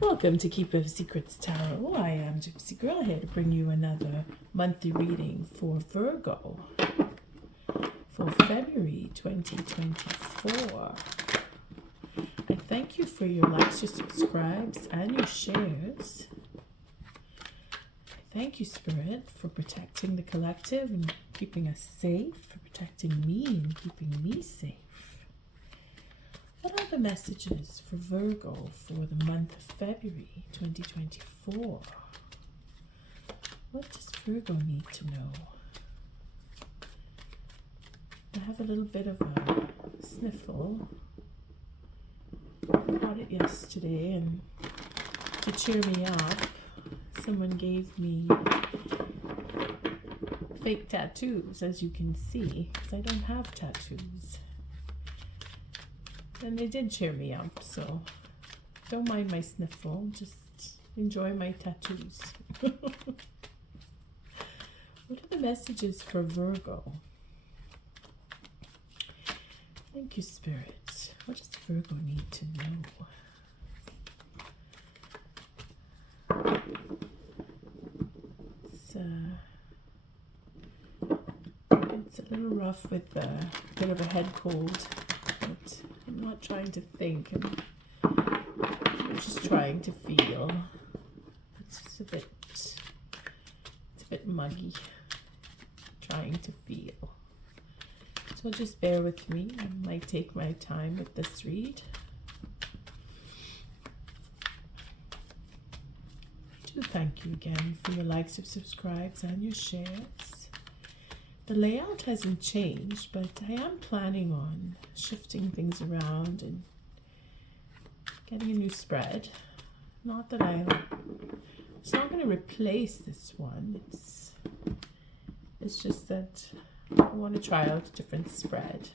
Welcome to Keeper of Secrets Tarot. I am Gypsy Girl here to bring you another monthly reading for Virgo for February 2024. I thank you for your likes, your subscribes, and your shares. I thank you, Spirit, for protecting the collective and keeping us safe, for protecting me and keeping me safe. What are the messages for Virgo for the month of February 2024? What does Virgo need to know? I have a little bit of a sniffle. I caught it yesterday, and to cheer me up, someone gave me fake tattoos, as you can see, because I don't have tattoos. And they did cheer me up, so don't mind my sniffle, just enjoy my tattoos. What are the messages for Virgo? Thank you, Spirit. What does Virgo need to know? It's a little rough with a bit of a head cold, but I'm not trying to think. I'm just trying to feel. It's a bit muggy. Trying to feel. So just bear with me. I might take my time with this read. I do thank you again for your likes, your subscribes, and your shares. The layout hasn't changed, but I am planning on shifting things around and getting a new spread. Not that it's not going to replace this one. It's just that I want to try out a different spread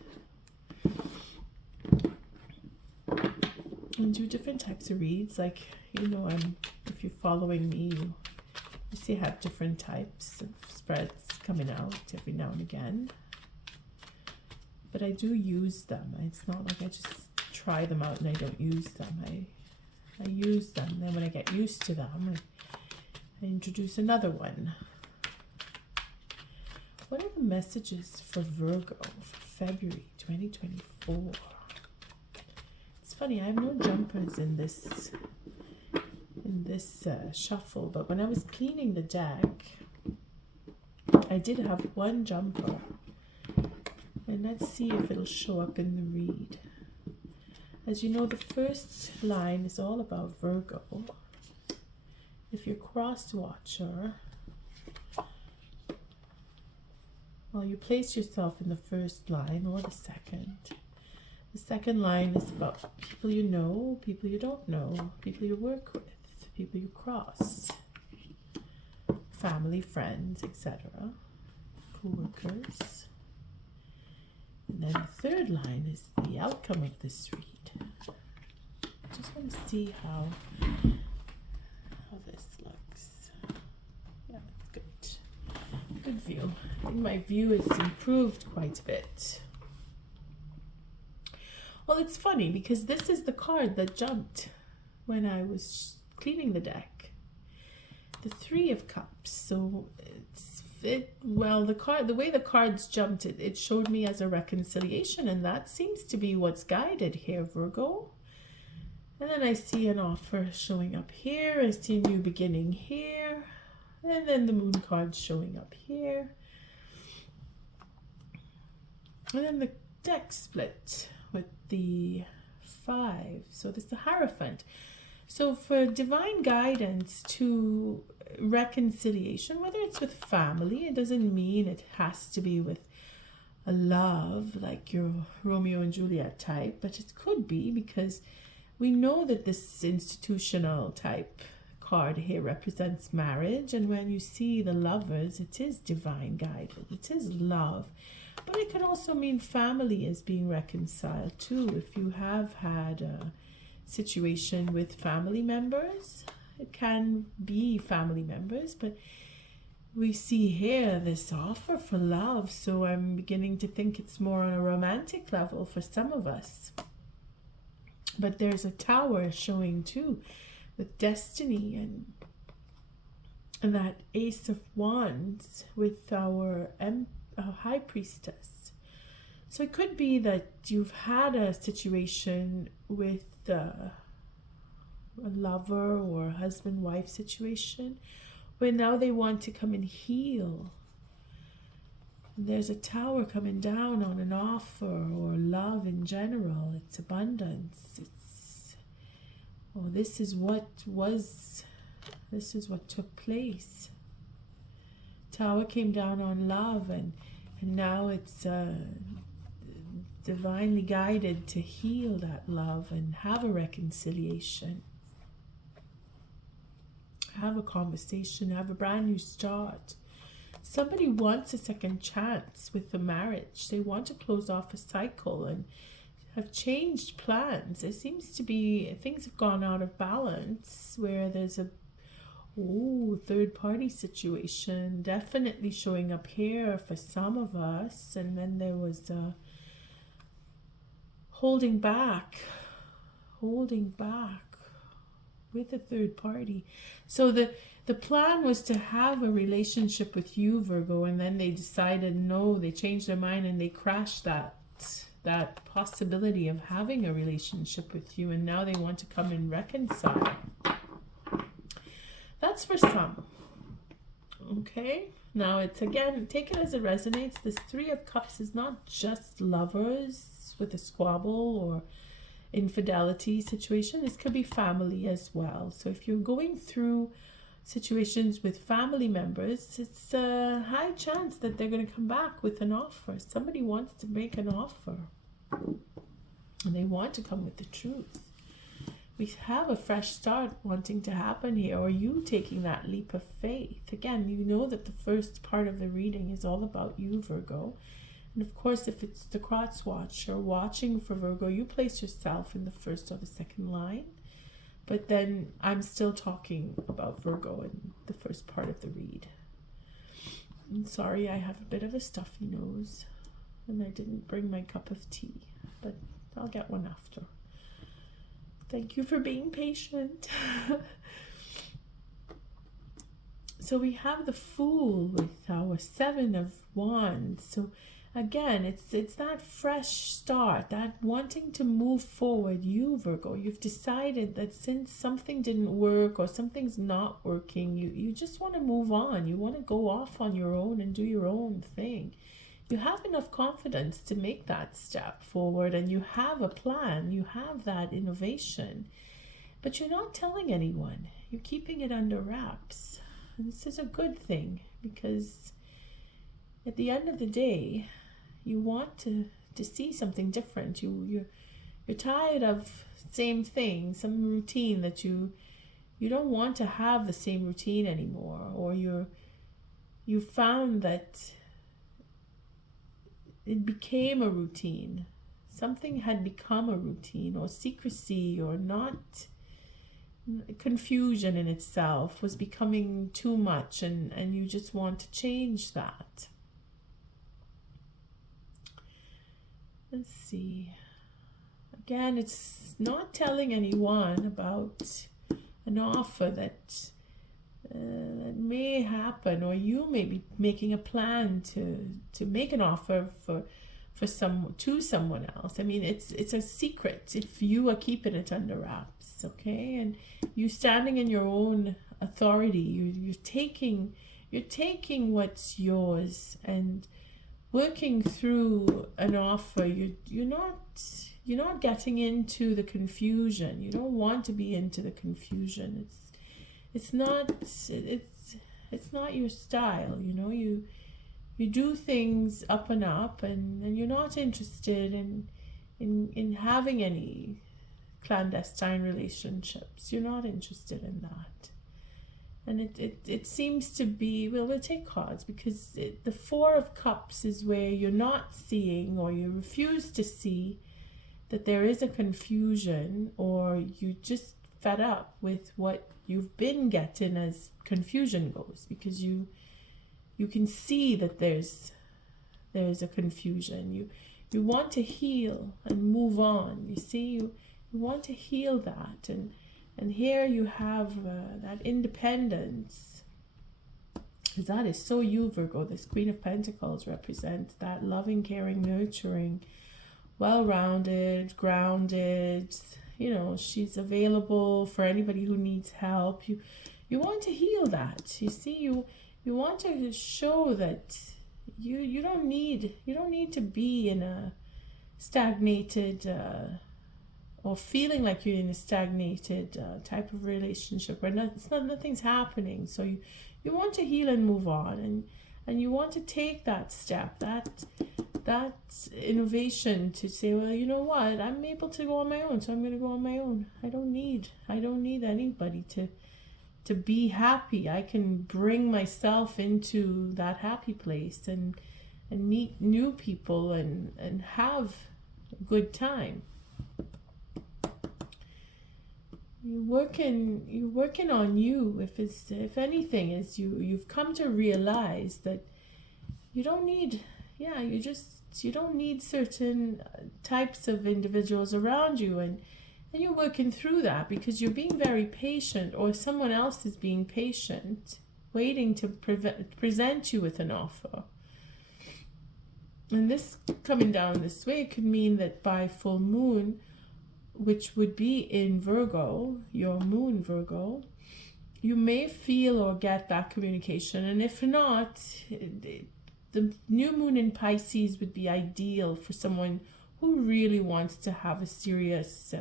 and do different types of reads. Like, you know, if you're following me, you see I have different types of spreads coming out every now and again, but I do use them. It's not like I just try them out and I don't use them. I use them, then when I get used to them, I introduce another one. What are the messages for Virgo for February 2024? It's funny, I have no jumpers in this shuffle, but when I was cleaning the deck, I did have one jumper, and let's see if it'll show up in the read. As you know, the first line is all about Virgo. If you're cross watcher, well, you place yourself in the first line or the second. The second line is about people you know, people you don't know, people you work with, people you cross, family, friends, etc., co-workers. And then the third line is the outcome of this read. I just want to see how this looks. Yeah, good. Good view. I think my view has improved quite a bit. Well, it's funny because this is the card that jumped when I was cleaning the deck. The Three of Cups. So the way the cards jumped, it showed me as a reconciliation, and that seems to be what's guided here, Virgo. And then I see an offer showing up here. I see a new beginning here. And then the moon card showing up here. And then the deck split with the 5. So this is the Hierophant. So for divine guidance to reconciliation, whether it's with family, it doesn't mean it has to be with a love like your Romeo and Juliet type, but it could be because we know that this institutional type card here represents marriage, and when you see the Lovers, it is divine guidance, it is love, but it could also mean family is being reconciled too. If you have had a situation with family members, it can be family members, but we see here this offer for love, so I'm beginning to think it's more on a romantic level for some of us. But there's a Tower showing too, with destiny and that Ace of Wands with our High Priestess. So it could be that you've had a situation with a lover or husband-wife situation where now they want to come and heal. There's a Tower coming down on an offer or love in general. It's abundance. This is what took place. Tower came down on love and now it's divinely guided to heal that love and have a reconciliation. Have a conversation, have a brand new start. Somebody wants a second chance with the marriage. They want to close off a cycle and have changed plans. There seems to be, things have gone out of balance where there's a third party situation definitely showing up here for some of us. And then there was holding back with a third party. So the plan was to have a relationship with you, Virgo, and then they decided no, they changed their mind and they crashed that possibility of having a relationship with you, and now they want to come and reconcile. That's for some. Okay, now it's, again, take it as it resonates. This Three of Cups is not just lovers with a squabble or infidelity situation. This could be family as well. So if you're going through situations with family members, it's a high chance that they're going to come back with an offer. Somebody wants to make an offer and they want to come with the truth. We have a fresh start wanting to happen here, or you taking that leap of faith. Again, you know that the first part of the reading is all about you, Virgo. And of course, if it's the Crotch Watch or watching for Virgo, you place yourself in the first or the second line. But then I'm still talking about Virgo in the first part of the read. I'm sorry, I have a bit of a stuffy nose and I didn't bring my cup of tea, but I'll get one after. Thank you for being patient. So we have the Fool with our Seven of Wands. So again, it's that fresh start, that wanting to move forward. You, Virgo, you've decided that since something didn't work or something's not working, you just want to move on. You want to go off on your own and do your own thing. You have enough confidence to make that step forward, and you have a plan. You have that innovation, but you're not telling anyone. You're keeping it under wraps. And this is a good thing, because at the end of the day, you want to see something different. You're tired of same thing, some routine that you don't want to have the same routine anymore, or you found that it became a routine. Something had become a routine, or secrecy, or not. Confusion in itself was becoming too much, and you just want to change that. Let's see. Again, it's not telling anyone about an offer that may happen, or you may be making a plan to make an offer to someone else. I mean, it's a secret if you are keeping it under wraps, okay? And you standing in your own authority, you're taking what's yours and working through an offer. You're not getting into the confusion. You don't want to be into the confusion. It's not your style, you know. You do things up and up, and you're not interested in having any clandestine relationships. You're not interested in that. And it seems to be, well, we'll take cards, because the Four of Cups is where you're not seeing, or you refuse to see that there is a confusion, or you just fed up with what you've been getting as confusion goes, because you can see that there's a confusion. You want to heal and move on. You see, you want to heal that, and And here you have that independence. That is so you, Virgo. This Queen of Pentacles represents that loving, caring, nurturing, well-rounded, grounded. You know, she's available for anybody who needs help. You want to heal that. You see, you want to show that you don't need to be in a stagnated or feeling like you're in a stagnated type of relationship where nothing's happening. So you want to heal and move on, and you want to take that step, that innovation to say, well, you know what, I'm able to go on my own, so I'm going to go on my own. I don't need anybody to be happy. I can bring myself into that happy place and meet new people and have a good time. You're working on you. If anything, is you've come to realize that you don't need, you don't need certain types of individuals around you, and you're working through that because you're being very patient, or someone else is being patient, waiting to present you with an offer. And this coming down this way could mean that by full moon, which would be in Virgo, your moon Virgo, you may feel or get that communication. And if not, the new moon in Pisces would be ideal for someone who really wants to have a serious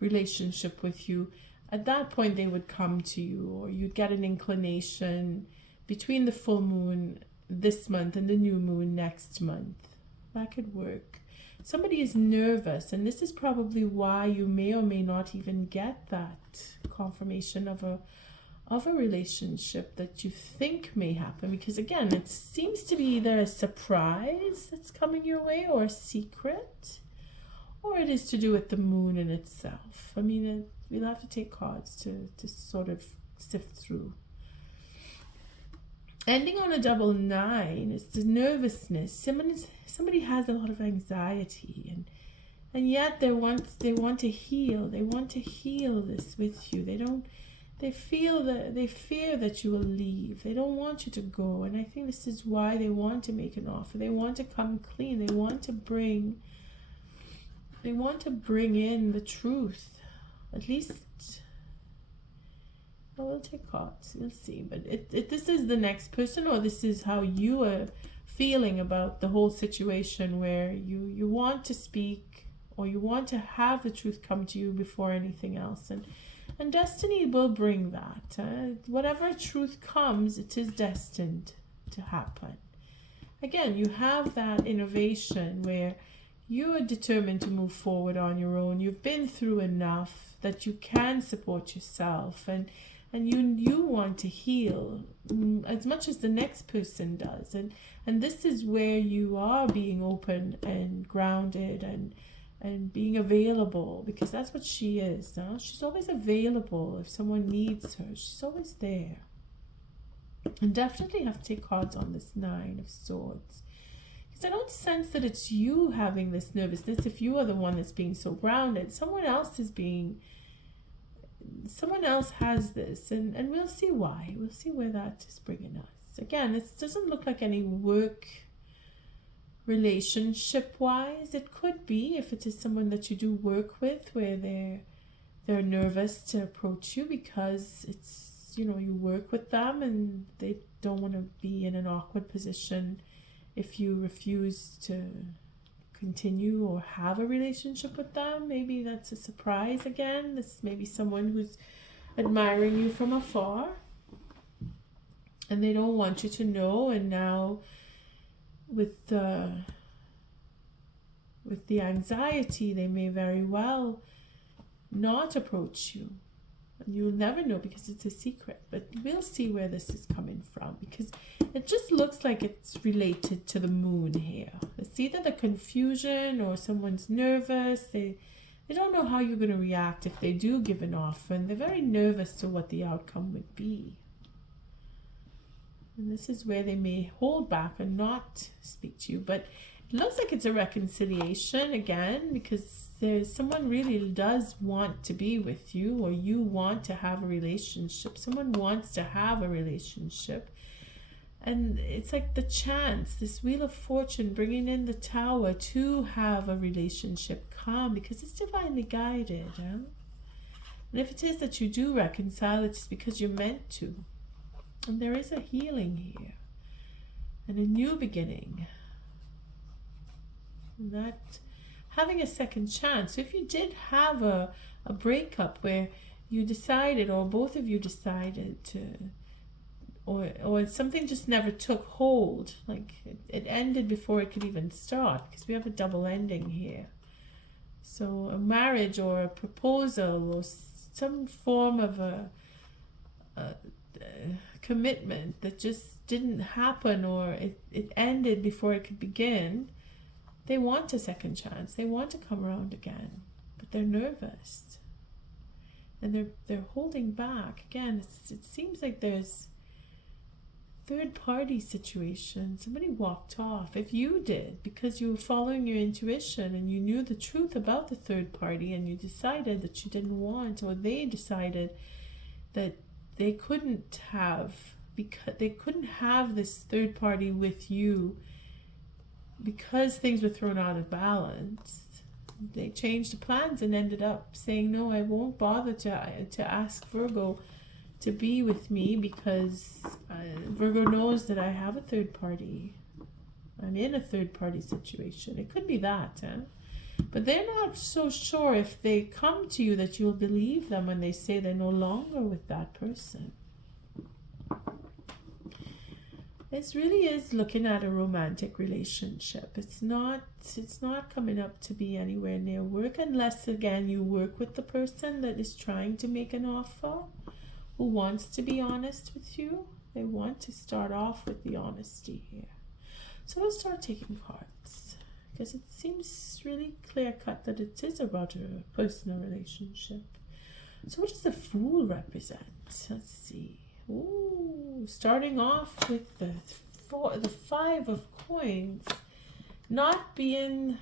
relationship with you. At that point, they would come to you, or you'd get an inclination between the full moon this month and the new moon next month. That could work. Somebody is nervous, and this is probably why you may or may not even get that confirmation of a relationship that you think may happen, because again, it seems to be either a surprise that's coming your way, or a secret, or it is to do with the moon in itself. I mean, we'll have to take cards to sort of sift through. Ending on a double 9 is the nervousness. Somebody has a lot of anxiety, and yet they want to heal. They want to heal this with you. They fear that you will leave. They don't want you to go, and I think this is why they want to make an offer. They want to come clean. They want to bring in the truth. At least, well, we'll take cards. We'll see. But this is the next person, or this is how you are feeling about the whole situation, where you want to speak, or you want to have the truth come to you before anything else. And destiny will bring that. Whatever truth comes, it is destined to happen. Again, you have that innovation where you are determined to move forward on your own. You've been through enough that you can support yourself, and you want to heal as much as the next person does. And this is where you are being open and grounded and being available, because that's what she is now. She's always available. If someone needs her, she's always there. And definitely have to take cards on this 9 of Swords, because I don't sense that it's you having this nervousness. If you are the one that's being so grounded, someone else has this, and we'll see why. We'll see where that is bringing us. Again, this doesn't look like any work relationship wise. It could be if it is someone that you do work with, where they're nervous to approach you because it's, you work with them and they don't want to be in an awkward position if you refuse to continue or have a relationship with them. Maybe that's a surprise again. This may be someone who's admiring you from afar and they don't want you to know, and now with the anxiety, they may very well not approach you. And you'll never know because it's a secret, but we'll see where this is coming from, because it just looks like it's related to the moon here. It's either the confusion or someone's nervous. They don't know how you're going to react if they do give an offer, and they're very nervous to what the outcome would be. And this is where they may hold back and not speak to you. But It looks like it's a reconciliation again, because there's someone really does want to be with you, or you want to have a relationship. Someone wants to have a relationship. And it's like the chance, this Wheel of Fortune bringing in the Tower to have a relationship come, because it's divinely guided. Huh? And if it is that you do reconcile, it's because you're meant to. And there is a healing here and a new beginning. And that having a second chance. So if you did have a breakup where you decided, or both of you decided to, or something just never took hold, like it ended before it could even start, because we have a double ending here. So a marriage or a proposal or some form of a commitment that just didn't happen, or it ended before it could begin. They want a second chance. They want to come around again, but they're nervous and they're holding back. Again, it seems like there's third party situation. Somebody walked off. If you did, because you were following your intuition and you knew the truth about the third party, and you decided that you didn't want, or they decided that they couldn't have, because they couldn't have this third party with you because things were thrown out of balance, they changed the plans and ended up saying, no, I won't bother to ask Virgo to be with me, because Virgo knows that I have a third party. I'm in a third party situation. It could be that, but they're not so sure if they come to you that you'll believe them when they say they're no longer with that person. This really is looking at a romantic relationship. It's not coming up to be anywhere near work, unless again you work with the person that is trying to make an offer, who wants to be honest with you. They want to start off with the honesty here. So let's start taking cards, because it seems really clear cut that it is about a personal relationship. So what does the Fool represent? Let's see. Ooh, starting off with the 5 of coins. Not feeling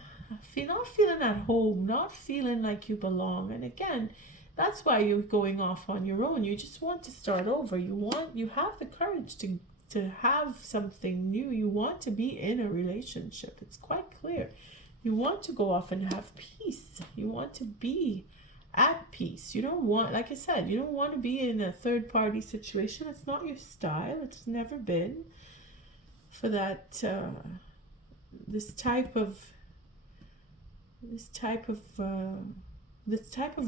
at home, not feeling like you belong. And again, that's why you're going off on your own. You just want to start over. You have the courage to have something new. You want to be in a relationship. It's quite clear. You want to go off and have peace. You want to be at peace. You don't want, like I said, you don't want to be in a third party situation. It's not your style. It's never been for that. This type of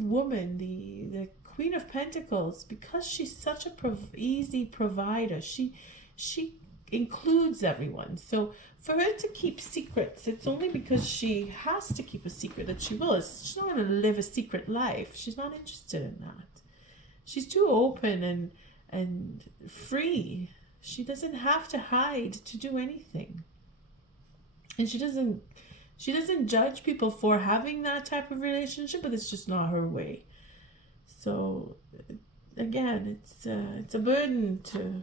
woman, the Queen of Pentacles, because she's such a easy provider. She includes everyone. So for her to keep secrets, it's only because she has to keep a secret that she will. She's not going to live a secret life. She's not interested in that. She's too open and free. She doesn't have to hide to do anything. And she doesn't judge people for having that type of relationship, but it's just not her way. So again, it's a burden to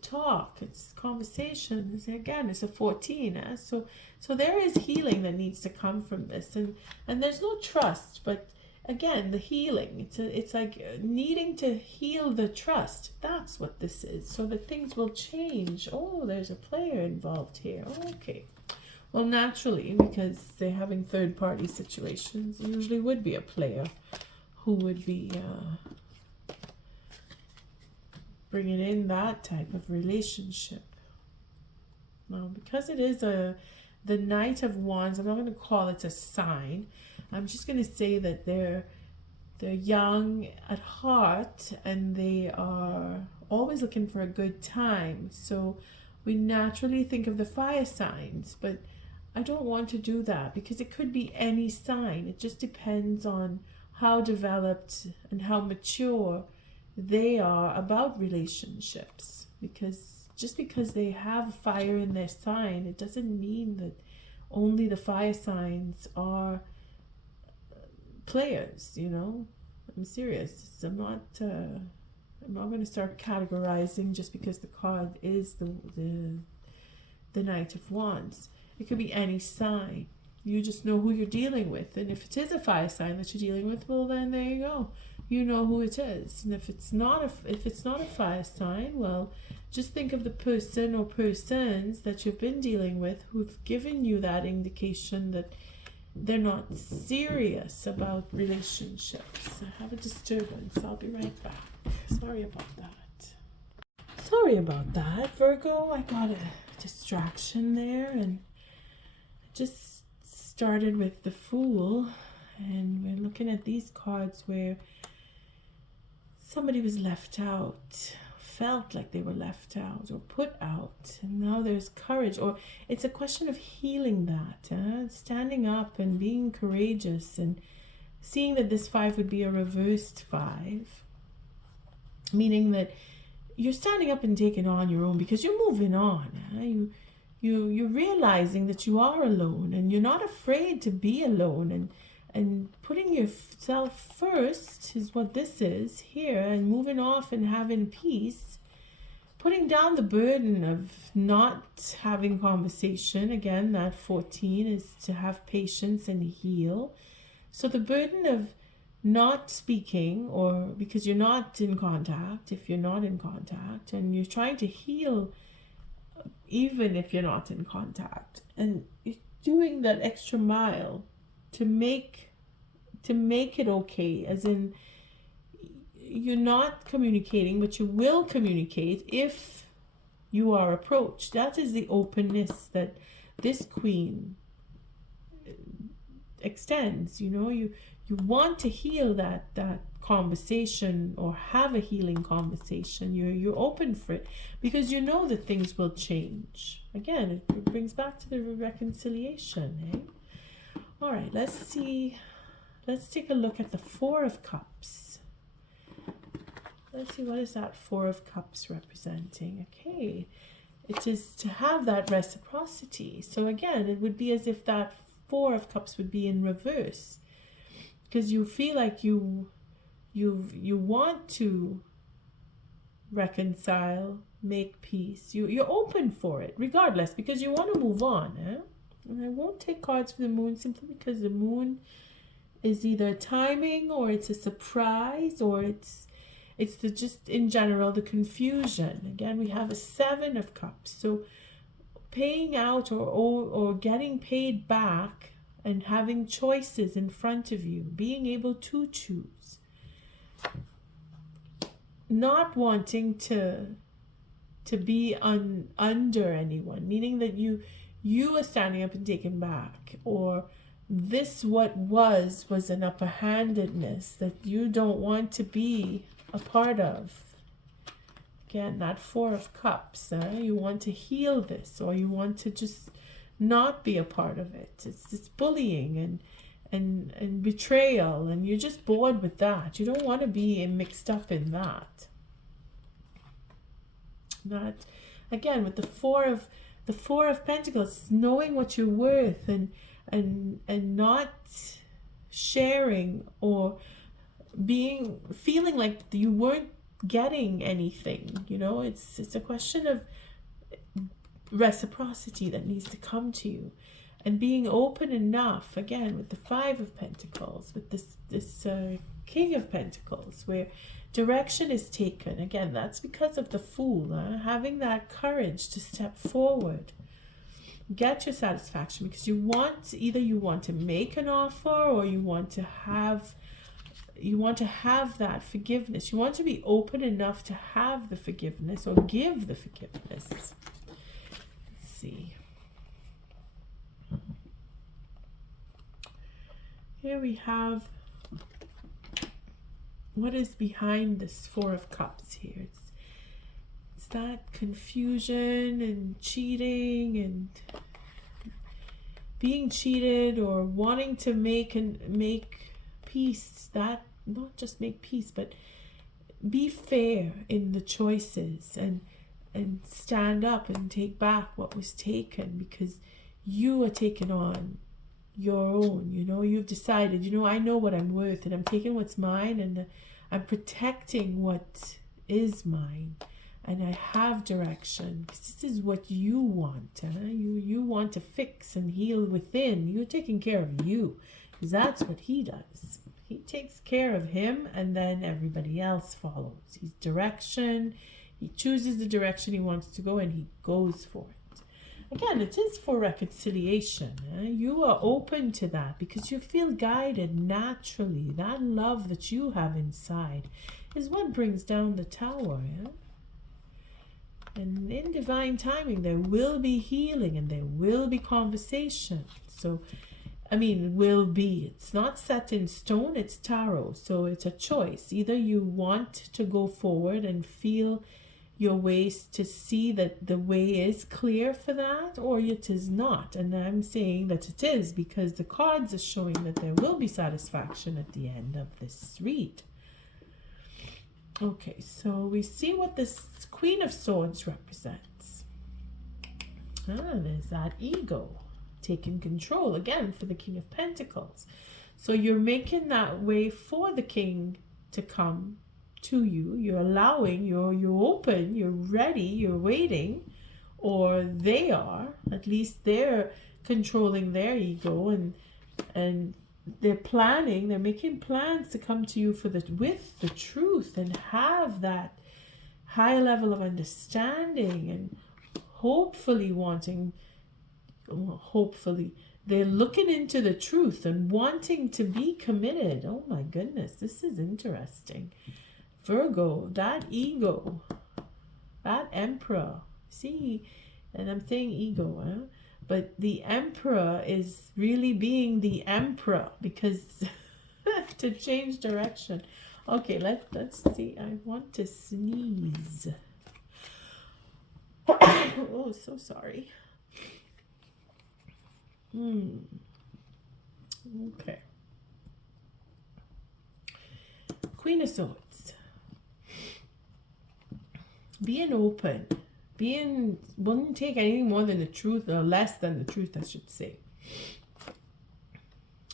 talk. It's conversation. Again, it's a 14. So there is healing that needs to come from this, and there's no trust, but again, the healing. It's like needing to heal the trust. That's what this is, so that things will change. Oh, there's a player involved here. Okay. Well, naturally, because they're having third-party situations, there usually would be a player who would be bringing in that type of relationship. Now, because it is the Knight of Wands, I'm not going to call it a sign. I'm just going to say that they're young at heart, and they are always looking for a good time. So we naturally think of the fire signs, but I don't want to do that, because it could be any sign. It just depends on how developed and how mature they are about relationships. Because just because they have fire in their sign, it doesn't mean that only the fire signs are players, I'm serious. I'm I'm not going to start categorizing just because the card is the Knight of Wands. It could be any sign. You just know who you're dealing with. And if it is a fire sign that you're dealing with, well, then there you go. You know who it is. And if it's not a fire sign, well, just think of the person or persons that you've been dealing with who've given you that indication that they're not serious about relationships. I have a disturbance. I'll be right back. Sorry about that, Virgo. I got a distraction there, and just started with the Fool, and we're looking at these cards where somebody was left out, felt like they were left out or put out, and now there's courage, or it's a question of healing that, standing up and being courageous, and seeing that this 5 would be a reversed 5, meaning that you're standing up and taking on your own because you're moving on. You're realizing that you are alone, and you're not afraid to be alone, and putting yourself first is what this is here, and moving off and having peace, putting down the burden of not having conversation. Again, that 14 is to have patience and heal. So the burden of not speaking, or because you're not in contact, if you're not in contact, and you're trying to heal even if you're not in contact, and you're doing that extra mile to make it okay, as in you're not communicating, but you will communicate if you are approached. That is the openness that this Queen extends. You want to heal that conversation, or have a healing conversation. You're open for it because you know that things will change. Again, it brings back to the reconciliation, eh? All right, let's take a look at the 4 of Cups. Let's see, what is that 4 of Cups representing? Okay, it is to have that reciprocity. So again, it would be as if that 4 of Cups would be in reverse, because you feel like you want to reconcile, make peace. You're open for it regardless, because you want to move on. And I won't take cards for the Moon, simply because the Moon is either timing, or it's a surprise, or it's just in general the confusion. Again, we have a 7 of Cups. So paying out or getting paid back, and having choices in front of you, being able to choose, not wanting to be under anyone, meaning that you are standing up and taking back, or this what was an upper handedness that you don't want to be a part of. Again, that 4 of Cups, you want to heal this, or you want to just not be a part of it. It's bullying and betrayal, and you're just bored with that. You don't want to be mixed up in that. That, again, with the 4 of Pentacles, knowing what you're worth, and not sharing, or feeling like you weren't getting anything. It's a question of reciprocity that needs to come to you, and being open enough, again, with the 5 of Pentacles, with this King of Pentacles, where direction is taken. Again, that's because of the Fool, having that courage to step forward, get your satisfaction, because you want to make an offer, or you want to have that forgiveness. You want to be open enough to have the forgiveness, or give the forgiveness. Let's see. Here we have what is behind this 4 of Cups here. It's that confusion and cheating, and being cheated, or wanting to make peace. That, not just make peace, but be fair in the choices, and stand up and take back what was taken, because you are taking on your own. You've decided, I know what I'm worth, and I'm taking what's mine, and I'm protecting what is mine, and I have direction, because this is what you want. You want to fix and heal within. You're taking care of you, because that's what he does. He takes care of him, and then everybody else follows. He's direction. He chooses the direction he wants to go, and he goes for it. Again, it is for reconciliation. You are open to that because you feel guided naturally. That love that you have inside is what brings down the tower. And in divine timing, there will be healing and there will be conversation. So, I mean, will be. It's not set in stone, it's tarot. So it's a choice. Either you want to go forward and feel your ways to see that the way is clear for that, or it is not. And I'm saying that it is because the cards are showing that there will be satisfaction at the end of this read. Okay, so we see what this Queen of Swords represents. There's that ego, taking control again for the King of Pentacles. So you're making that way for the King to come to you. You're allowing, you're open, you're ready, you're waiting, or they are. At least they're controlling their ego, and they're planning, they're making plans to come to you with the truth and have that high level of understanding, and hopefully they're looking into the truth and wanting to be committed. Oh my goodness, this is interesting. Virgo, that ego, that Emperor. See, and I'm saying ego, but the Emperor is really being the Emperor because to change direction. Okay, let's see. I want to sneeze. Oh, so sorry. Okay. Queen of Swords. Being open. Wouldn't take anything more than the truth, or less than the truth, I should say.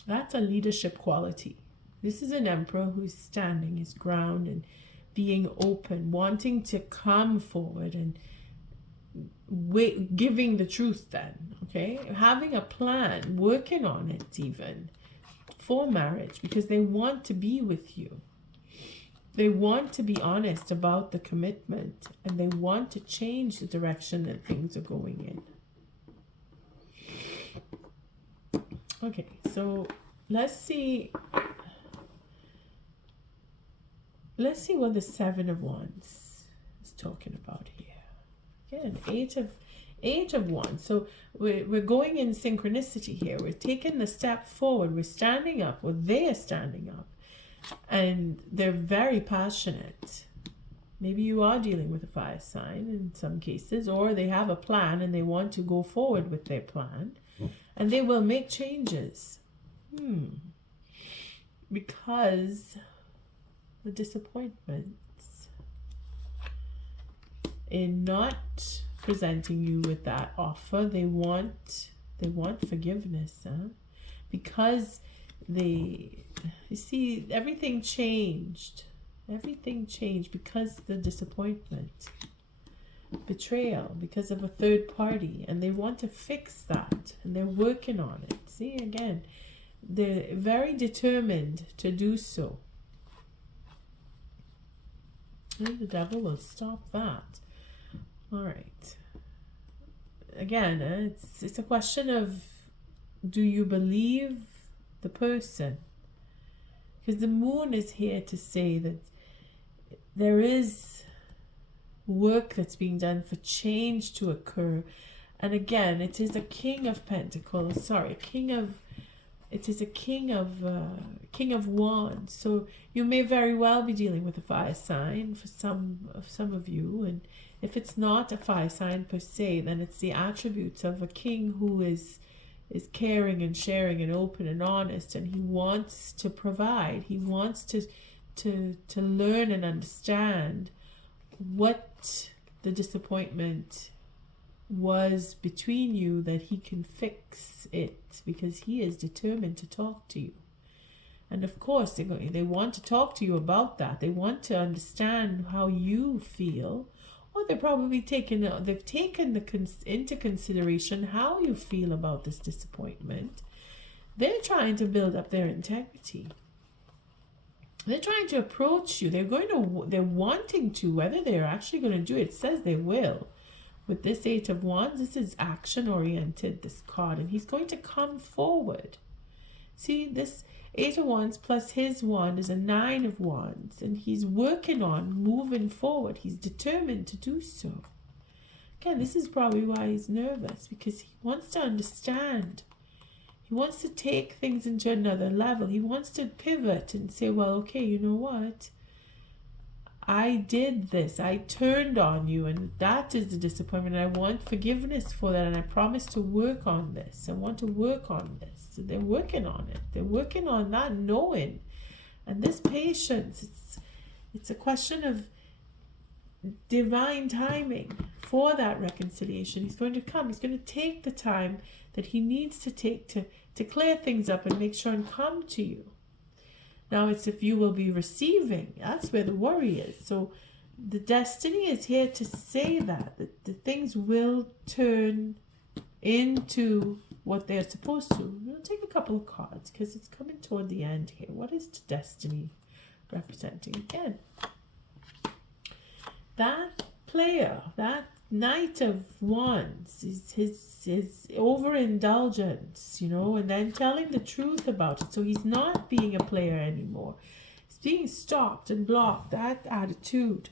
That's a leadership quality. This is an emperor who's standing his ground and being open, wanting to come forward and giving the truth then, okay? Having a plan, working on it even for marriage, because they want to be with you. They want to be honest about the commitment, and they want to change the direction that things are going in. Okay, so let's see what the Seven of Wands is talking about here. Again, Eight of Wands. So we're going in synchronicity here. We're taking the step forward. We're standing up, or they are standing up. And they're very passionate. Maybe you are dealing with a fire sign in some cases, or they have a plan and they want to go forward with their plan, and they will make changes. Because the disappointments in not presenting you with that offer, they want forgiveness, because you see, everything changed because the disappointment, betrayal, because of a third party, and they want to fix that, and they're working on it. See, again, they're very determined to do so. And the devil will stop that. All right. Again, it's a question of, do you believe the person? Because the moon is here to say that there is work that's being done for change to occur. And again, it is a King of Pentacles. Sorry, it is a King of Wands. So you may very well be dealing with a fire sign for some of you. And if it's not a fire sign per se, then it's the attributes of a king who is caring and sharing and open and honest, and he wants to provide. He wants to learn and understand what the disappointment was between you, that he can fix it, because he is determined to talk to you. And of course, they want to talk to you about that. They want to understand how you feel. Or they're probably they've taken into consideration how you feel about this disappointment. They're trying to build up their integrity. They're trying to approach you. They're wanting to, whether they're actually going to do it. It says they will. With this Eight of Wands, this is action-oriented, this card. And he's going to come forward. See, this Eight of Wands plus his wand is a Nine of Wands. And he's working on moving forward. He's determined to do so. Again, this is probably why he's nervous. Because he wants to understand. He wants to take things into another level. He wants to pivot and say, well, okay, you know what? I did this. I turned on you, and that is the disappointment. I want forgiveness for that, and I promise to work on this. I want to work on this. So they're working on it. They're working on that knowing. And this patience, it's a question of divine timing for that reconciliation. He's going to come. He's going to take the time that he needs to take to clear things up and make sure and come to you. Now it's if you will be receiving. That's where the worry is. So the destiny is here to say that the things will turn into what they're supposed to. We'll take a couple of cards because it's coming toward the end here. What is the destiny representing again? That player, that Knight of Wands is his overindulgence, and then telling the truth about it. So he's not being a player anymore. He's being stopped and blocked. That attitude.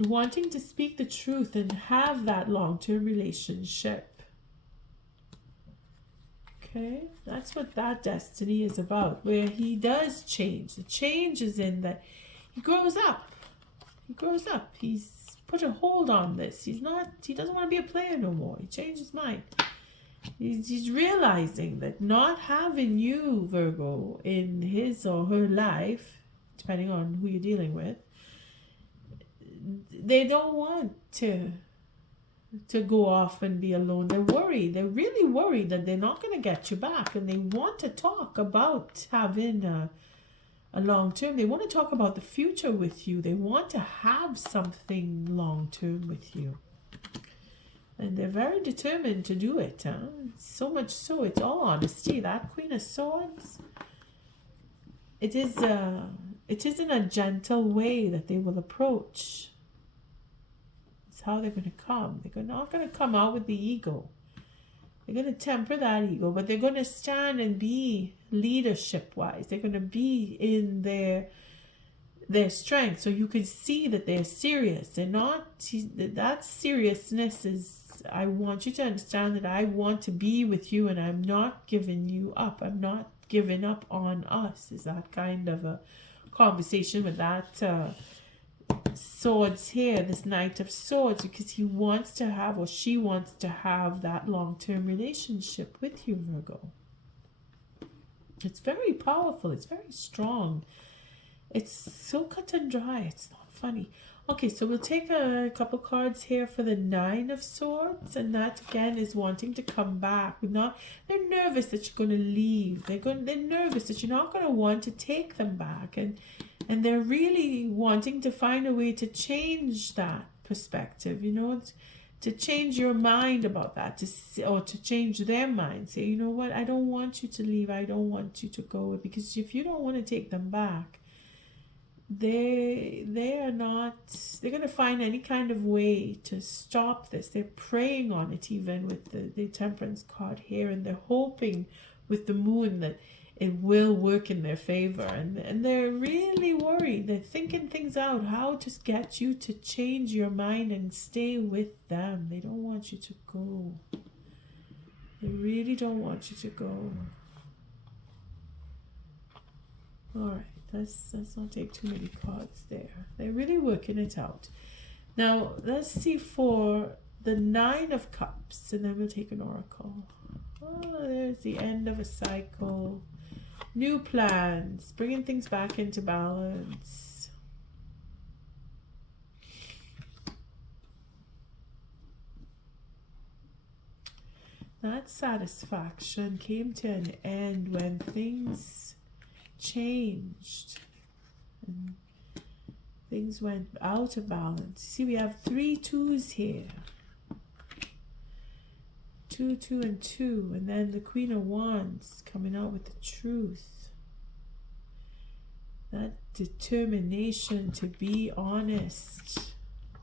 Wanting to speak the truth and have that long-term relationship. Okay, that's what that destiny is about, where he does change. The change is in that he grows up. He grows up. He's put a hold on this. He doesn't want to be a player no more. He changed his mind. He's realizing that not having you, Virgo, in his or her life, depending on who you're dealing with, they don't want to go off and be alone. They're worried. They're really worried that they're not going to get you back. And they want to talk about having a long term. They want to talk about the future with you. They want to have something long term with you. And they're very determined to do it. So much so, it's all honesty. That Queen of Swords, it isn't a gentle way that they will approach. It's how they're going to come. They're not going to come out with the ego. They're going to temper that ego, but they're going to stand and be leadership-wise. They're going to be in their strength. So you can see that they're serious. They're not, that seriousness is, I want you to understand that I want to be with you and I'm not giving you up. I'm not giving up on us. Is that kind of a conversation with that swords here, this Knight of Swords, because he wants to have, or she wants to have, that long-term relationship with you, Virgo. It's very powerful. It's very strong. It's so cut and dry. It's not funny. Okay, so we'll take a couple cards here for the Nine of Swords, and that again is wanting to come back. They're nervous that you're going to leave. They're nervous that you're not going to want to take them back, and they're really wanting to find a way to change that perspective, to change your mind about that, or to change their mind. Say, you know what, I don't want you to leave. I don't want you to go, because if you don't want to take them back, they're going to find any kind of way to stop this. They're praying on it, even with the Temperance card here, and they're hoping with the Moon that it will work in their favor, and they're really worried. They're thinking things out, how to get you to change your mind and stay with them. They don't want you to go. They really don't want you to go. All right. Let's not take too many cards there. They're really working it out. Now, let's see for the Nine of Cups, and then we'll take an oracle. Oh, there's the end of a cycle. New plans, bringing things back into balance. That satisfaction came to an end when things changed and things went out of balance. See, we have 3 2s here. 2, 2, and 2. And then the Queen of Wands coming out with the truth. That determination to be honest,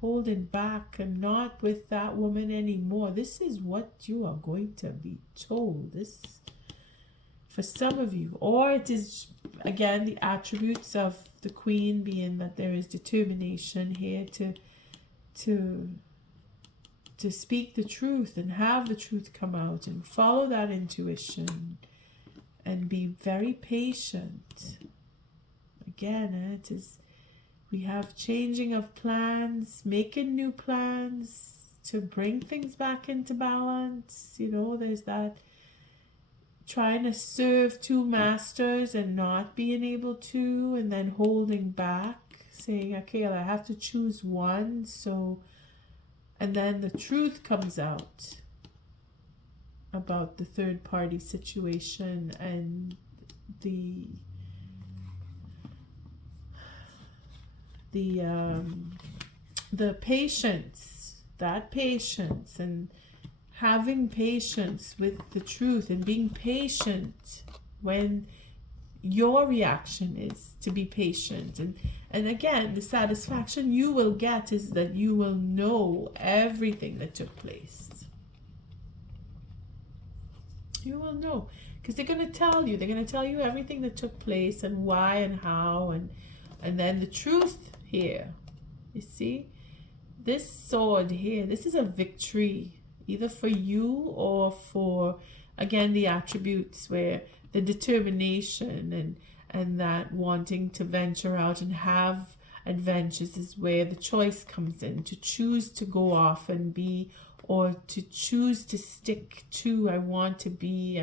holding back and not with that woman anymore. This is what you are going to be told. This, for some of you, or it is again the attributes of the Queen being that there is determination here to speak the truth and have the truth come out and follow that intuition and be very patient. Again, it is, we have changing of plans, making new plans to bring things back into balance. You know, there's that trying to serve 2 masters and not being able to, and then holding back, saying, okay, I have to choose one. So, and then the truth comes out about the third party situation and the patience, that patience, and having patience with the truth and being patient when your reaction is to be patient. And again, the satisfaction you will get is that you will know everything that took place. You will know, because they're going to tell you everything that took place and why and how, and then the truth here. You see, this sword here, this is a victory either for you or for, again, the attributes where the determination and that wanting to venture out and have adventures is where the choice comes in, to choose to go off and be, or to choose to stick to, I'm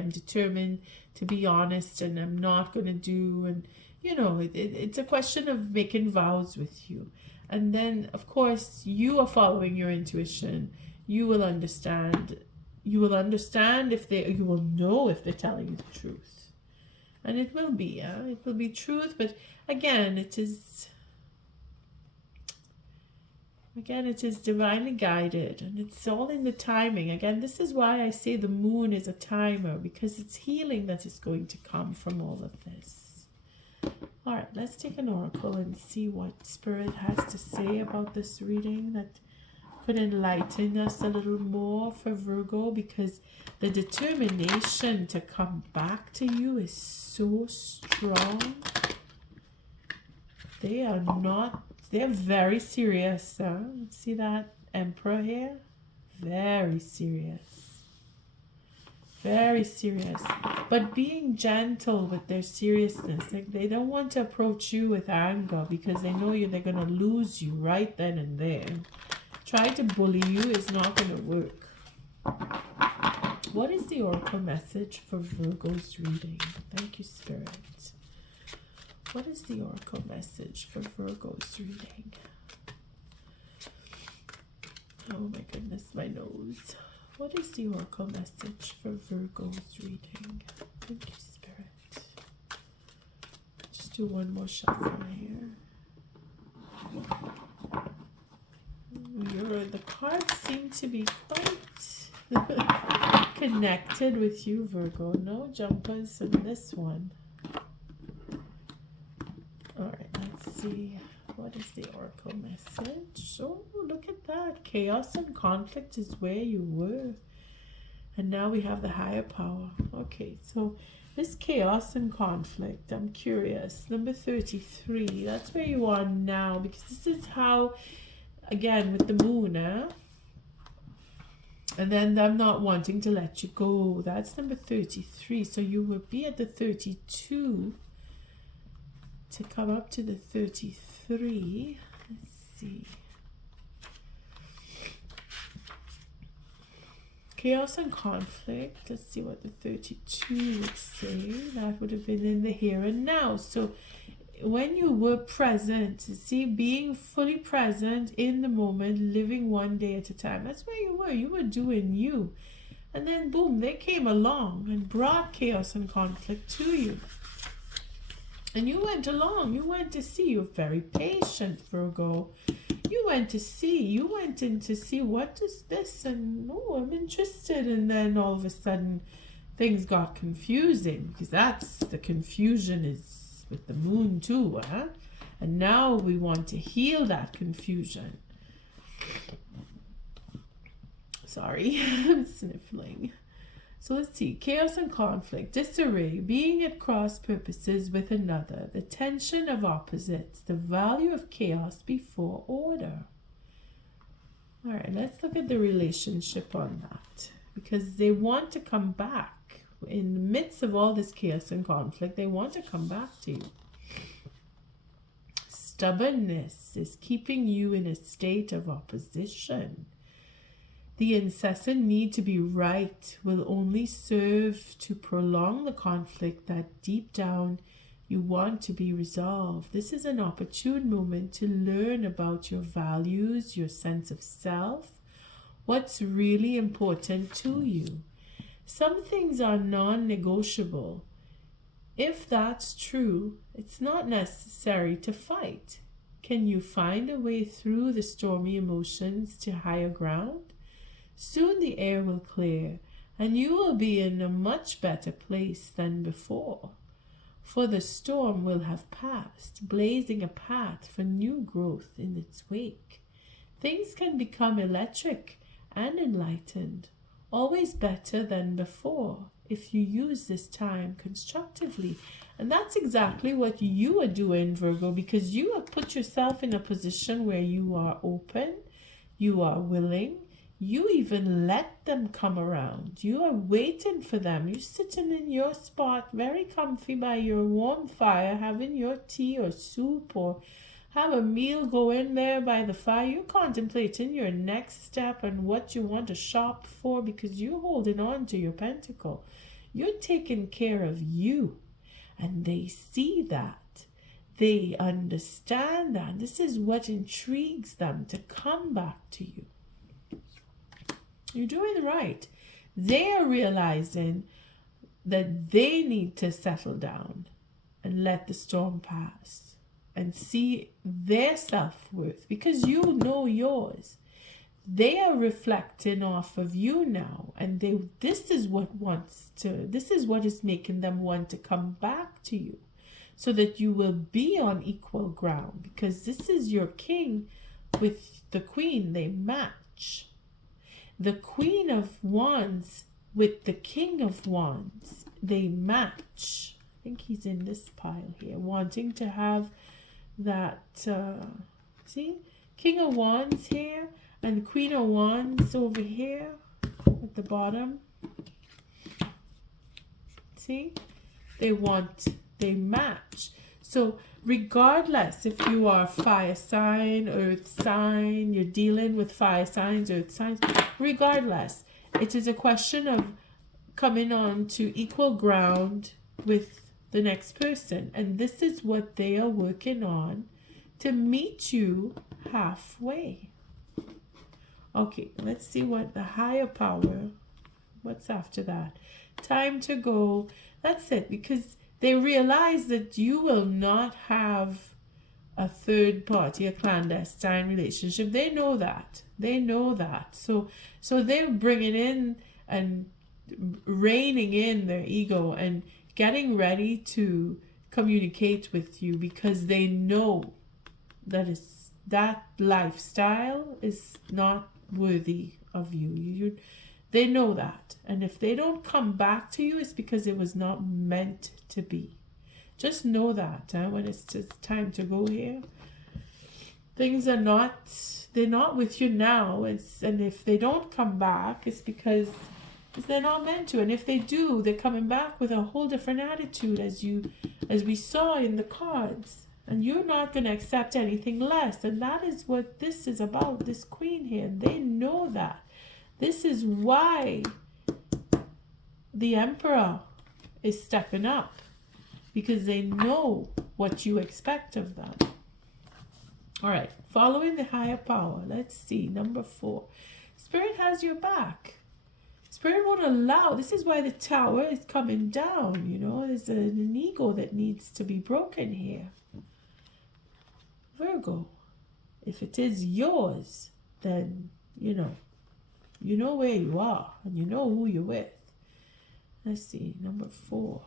determined to be honest and I'm not going to do, and you know, it's a question of making vows with you. And then, of course, you are following your intuition. You will understand. You will understand you will know if they're telling you the truth. And it will be truth. But again, it is divinely guided. And it's all in the timing. Again, this is why I say the moon is a timer, because it's healing that is going to come from all of this. All right, let's take an oracle and see what Spirit has to say about this reading that could enlighten us a little more for Virgo, because the determination to come back to you is so strong. They're very serious. See that Emperor here? Very serious. Very serious, but being gentle with their seriousness. Like, they don't want to approach you with anger because they know they're going to lose you right then and there. Try to bully you is not going to work. What is the oracle message for Virgo's reading? Thank you, Spirit. What is the oracle message for Virgo's reading? Oh my goodness, my nose. What is the oracle message for Virgo's reading? Thank you, Spirit. Just do one more shuffle here. The cards seem to be quite connected with you, Virgo. No jumpers in this one. All right, let's see. What is the oracle message? Oh, look at that. Chaos and conflict is where you were. And now we have the higher power. Okay, so this chaos and conflict, I'm curious. Number 33, that's where you are now. Because this is how, again, with the moon, and then I'm not wanting to let you go. That's number 33. So you will be at the 32 to come up to the 33. Let's see. Chaos and conflict. Let's see what the 32 would say. That would have been in the here and now. So when you were present, see, being fully present in the moment, living one day at a time. That's where you were. You were doing you. And then boom, they came along and brought chaos and conflict to you. And you went along, you went to see. You're very patient, Virgo. You went in to see what is this, and oh, I'm interested. And then all of a sudden things got confusing, because that's the confusion is with the moon too, huh? And now we want to heal that confusion. Sorry, I'm sniffling. So let's see. Chaos and conflict, disarray, being at cross purposes with another, the tension of opposites, the value of chaos before order. All right, let's look at the relationship on that, because they want to come back. In the midst of all this chaos and conflict, they want to come back to you. Stubbornness is keeping you in a state of opposition. The incessant need to be right will only serve to prolong the conflict that deep down you want to be resolved. This is an opportune moment to learn about your values, your sense of self, what's really important to you. Some things are non-negotiable. If that's true, it's not necessary to fight. Can you find a way through the stormy emotions to higher ground? Soon the air will clear, and you will be in a much better place than before. For the storm will have passed, blazing a path for new growth in its wake. Things can become electric and enlightened, always better than before, if you use this time constructively. And that's exactly what you are doing, Virgo, because you have put yourself in a position where you are open, you are willing, you even let them come around. You are waiting for them. You're sitting in your spot, very comfy by your warm fire, having your tea or soup or have a meal, go in there by the fire. You're contemplating your next step and what you want to shop for, because you're holding on to your pentacle. You're taking care of you. And they see that. They understand that. This is what intrigues them to come back to you. You're doing right. They are realizing that they need to settle down and let the storm pass and see their self-worth, because you know yours. They are reflecting off of you now, and this is what is making them want to come back to you, so that you will be on equal ground, because this is your king with the queen. They match. The Queen of Wands with the King of Wands, they match. I think he's in this pile here, wanting to have that, see? King of Wands here and Queen of Wands over here at the bottom. See? They match. So regardless if you are fire sign, earth sign, you're dealing with fire signs, earth signs, regardless, it is a question of coming on to equal ground with the next person. And this is what they are working on, to meet you halfway. Okay, let's see what the higher power, what's after that? Time to go. That's it, because they realize that you will not have a third party, a clandestine relationship. They know that. So they're bringing in and reining in their ego and getting ready to communicate with you, because they know that lifestyle is not worthy of you. They know that. And if they don't come back to you, it's because it was not meant to be. Just know that when it's just time to go here. Things are they're not with you now. And if they don't come back, it's because they're not meant to. And if they do, they're coming back with a whole different attitude, as we saw in the cards. And you're not going to accept anything less. And that is what this is about, this queen here. They know that. This is why the emperor is stepping up, because they know what you expect of them. All right, following the higher power. Let's see, number 4. Spirit has your back. Spirit won't allow. This is why the Tower is coming down, you know. There's an ego that needs to be broken here. Virgo, if it is yours, then, you know where you are and you know who you're with. Let's see, number 4.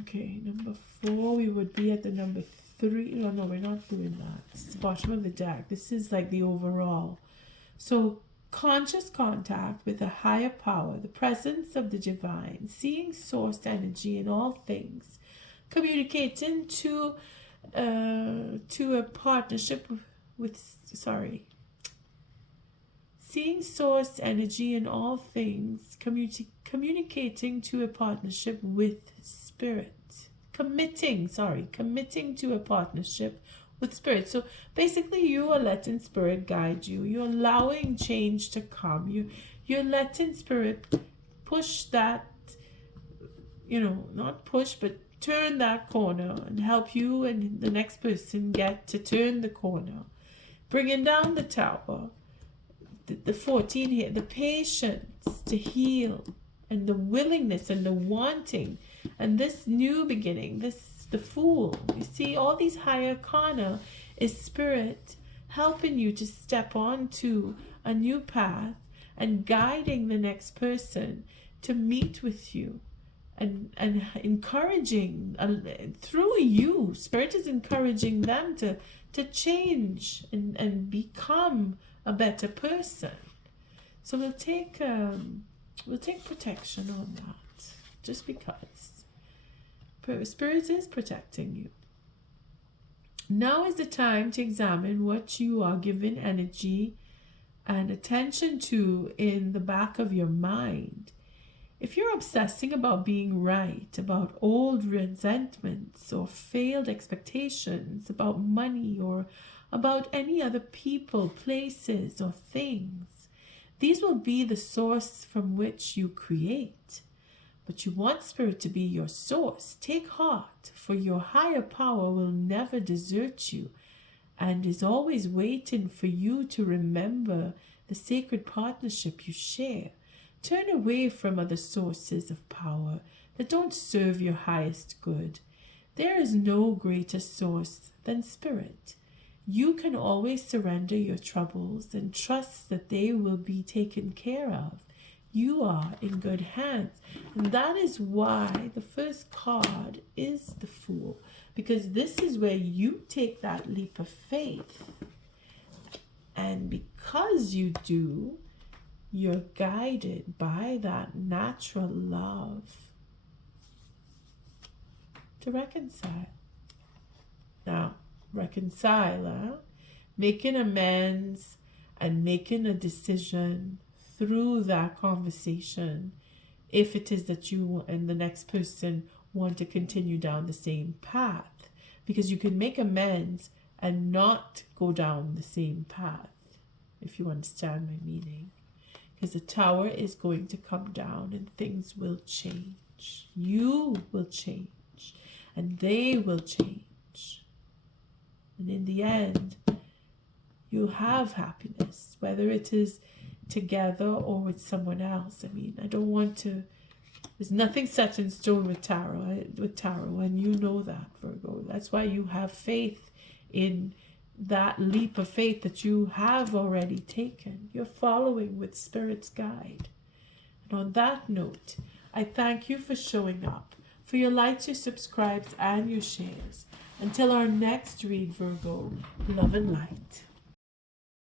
Okay, number 4, we would be at the number 3. No, we're not doing that. It's the bottom of the deck. This is like the overall. So, conscious contact with a higher power, the presence of the divine, seeing source energy in all things, communicating to a partnership with, seeing source energy in all things, communicating to a partnership with spirit. Committing to a partnership with spirit. So basically you are letting spirit guide you. You're allowing change to come. You're letting spirit push that, not push, but turn that corner and help you and the next person get to turn the corner. Bringing down the Tower. The 14 here, the patience to heal and the willingness and the wanting and this new beginning, the Fool. You see, all these higher arcana is spirit helping you to step onto a new path and guiding the next person to meet with you and encouraging through you. Spirit is encouraging them to change and become a better person. So we'll take protection on that, just because Spirit is protecting you. Now is the time to examine what you are giving energy and attention to in the back of your mind. If you're obsessing about being right, about old resentments or failed expectations, about money or about any other people, places, or things, these will be the source from which you create. But you want spirit to be your source. Take heart, for your higher power will never desert you and is always waiting for you to remember the sacred partnership you share. Turn away from other sources of power that don't serve your highest good. There is no greater source than spirit. You can always surrender your troubles and trust that they will be taken care of. You are in good hands. And that is why the first card is the Fool. Because this is where you take that leap of faith. And because you do, you're guided by that natural love to reconcile. Now, reconcile, making amends and making a decision through that conversation, if it is that you and the next person want to continue down the same path, because you can make amends and not go down the same path, if you understand my meaning. Because the Tower is going to come down and things will change. You will change and they will change. And in the end, you have happiness, whether it is together or with someone else. I mean, I don't want to, there's nothing set in stone with tarot, and you know that, Virgo. That's why you have faith in that leap of faith that you have already taken. You're following with Spirit's guide. And on that note, I thank you for showing up, for your likes, your subscribes, and your shares. Until our next read, Virgo, love and light.